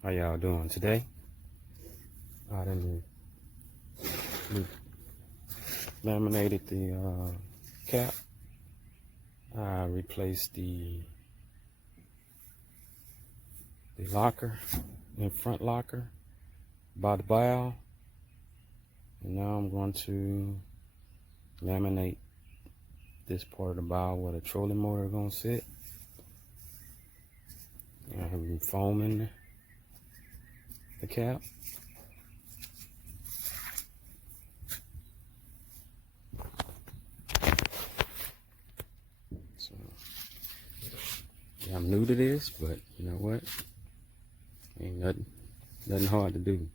How y'all doing today? I done laminated the cap. I replaced the locker, in front locker by the bow, and now I'm going to laminate this part of the bow where the trolling motor is going to sit. I'm foaming the cap. So, yeah, I'm new to this, but you know what? Ain't nothing hard to do.